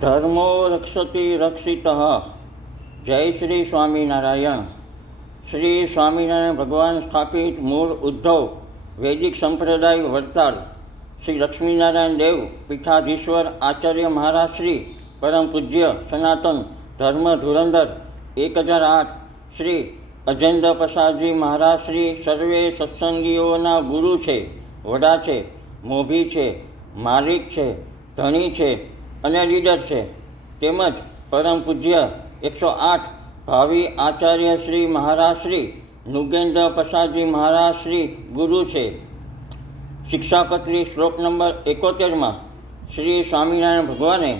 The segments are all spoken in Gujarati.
ધર્મો રક્ષતિ રક્ષિતઃ. જય શ્રી સ્વામિનારાયણ. શ્રી સ્વામિનારાયણ ભગવાન સ્થાપિત મૂળ ઉદ્ધવ વૈદિક સંપ્રદાય વરતાલ શ્રી લક્ષ્મીનારાયણ દેવ પીઠાધીશ્વર આચાર્ય મહારાજ શ્રી પરમ પૂજ્ય સનાતન ધર્મ ધુરંધર 1008 શ્રી અજેન્દ્ર પ્રસાદજી મહારાજ શ્રી સર્વે સત્સંગીઓના ગુરુ છે, વડા છે, મોભી છે, માલિક છે, ધણી છે અને લીડર છે. તેમજ પરમ પૂજ્ય 108 ભાવિ આચાર્ય શ્રી મહારાજ શ્રી નુગેન્દ્ર પ્રસાદજી મહારાજ શ્રી ગુરુ છે. શિક્ષાપત્રી શ્લોક નંબર 71 શ્રી સ્વામિનારાયણ ભગવાને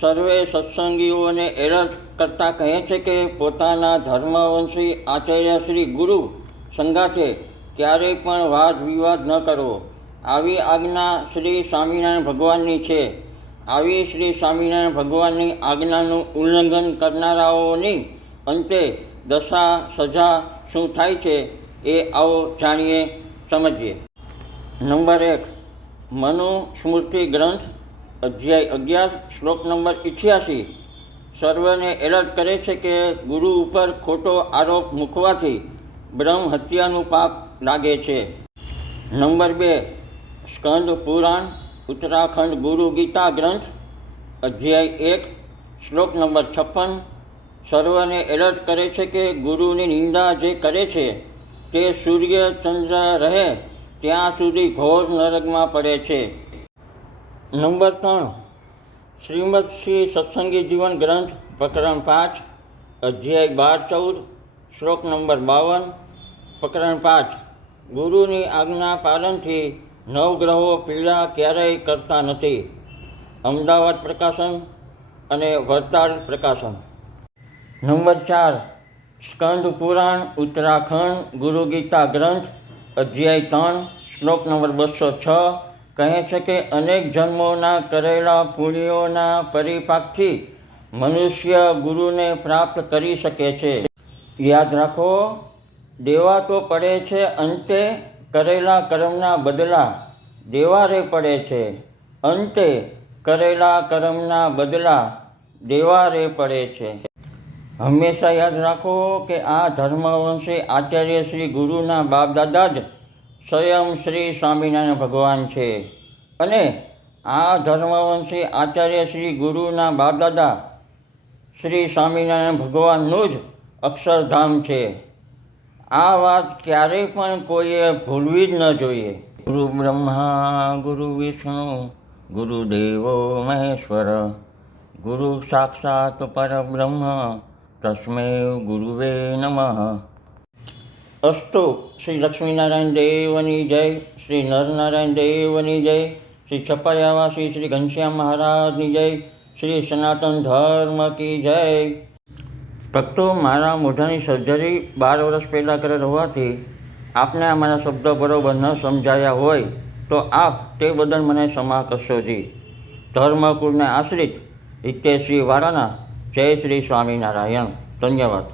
સર્વે સત્સંગીઓને એલર્ટ કરતાં કહે છે કે પોતાના ધર્મવંશી આચાર્ય શ્રી ગુરુ સંગાથે ક્યારેય પણ વાદ વિવાદ ન કરવો. આવી આજ્ઞા શ્રી સ્વામિનારાયણ ભગવાનની છે. આવી શ્રી સ્વામિનારાયણ ભગવાનની આજ્ઞાનું ઉલ્લંઘન કરનારાઓની અંતે દશા સજા શું થાય છે એ આવો જાણીએ, સમજીએ. નંબર 1, મનુ સ્મૃતિ ગ્રંથ અધ્યાય 11 શ્લોક નંબર 88 સર્વને એલર્ટ કરે છે કે ગુરુ ઉપર ખોટો આરોપ મૂકવાથી બ્રહ્મ હત્યાનું પાપ લાગે છે. નંબર 2, સ્કંદ પુરાણ ઉત્તરાખંડ ગુરુ ગીતા ગ્રંથ અધ્યાય 1 શ્લોક નંબર 56 સર્વને એલર્ટ કરે છે કે ગુરુની નિંદા જે કરે છે તે સૂર્ય ચંદ્ર રહે ત્યાં સુધી ઘોર નરકમાં પડે છે. નંબર 3, શ્રીમદ શ્રી સત્સંગી જીવન ગ્રંથ પ્રકરણ 5 અધ્યાય 12-14 શ્લોક નંબર 52 પ્રકરણ 5 ગુરુની આજ્ઞા પાલનથી નવગ્રહો પીડા ક્યારેય કરતા નથી. અમદાવાદ પ્રકાશન અને વરતાલ પ્રકાશન. નંબર 4, સ્કંદ પુરાણ ઉત્તરાખંડ ગુરુ ગીતા ગ્રંથ અધ્યાય 3 શ્લોક નંબર 206 કહે છે કે અનેક જન્મોના કરેલા પુણ્યોના પરિપાકથી મનુષ્ય ગુરુને પ્રાપ્ત કરી શકે છે. યાદ રાખો, દેવા તો પડે છે, અંતે કરેલા કર્મના બદલા દેવારે પડે છે. અંતે કરેલા કર્મના બદલા દેવારે પડે છે. હંમેશા યાદ રાખો કે આ ધર્મવંશી આચાર્ય શ્રી ગુરુના બાપ દાદા જ સ્વયં શ્રી સ્વામિનારાયણ ભગવાન છે અને આ ધર્મવંશી આચાર્ય શ્રી ગુરુના બાપ દાદા શ્રી સ્વામિનારાયણ ભગવાનનું જ અક્ષરધામ છે. આ વાત ક્યારેય પણ કોઈએ ભૂલવી જ ન જોઈએ. ગુરુ બ્રહ્મા ગુરુ વિષ્ણુ ગુરુદેવો મહેશ્વર ગુરુ સાક્ષાત પરબ્રહ્મ તસ્મૈ ગુરુવે નમઃ. અસ્તુ. શ્રી લક્ષ્મીનારાયણ દેવની જય, શ્રી નરનારાયણ દેવની જય, શ્રી છપાયાવાસી શ્રી ઘનશ્યામ મહારાજની જય, શ્રી સનાતન ધર્મ કી જય. ભક્તો, મારા મોઢાની સર્જરી 12 વર્ષ પહેલાં કરેલ હોવાથી આપને અમારા શબ્દો બરોબર ન સમજાયા હોય તો આપ તે બદલ મને ક્ષમા કરશોજી. ધર્મકુળને આશ્રિત હિતેશજી વાળાના જય શ્રી સ્વામિનારાયણ. ધન્યવાદ.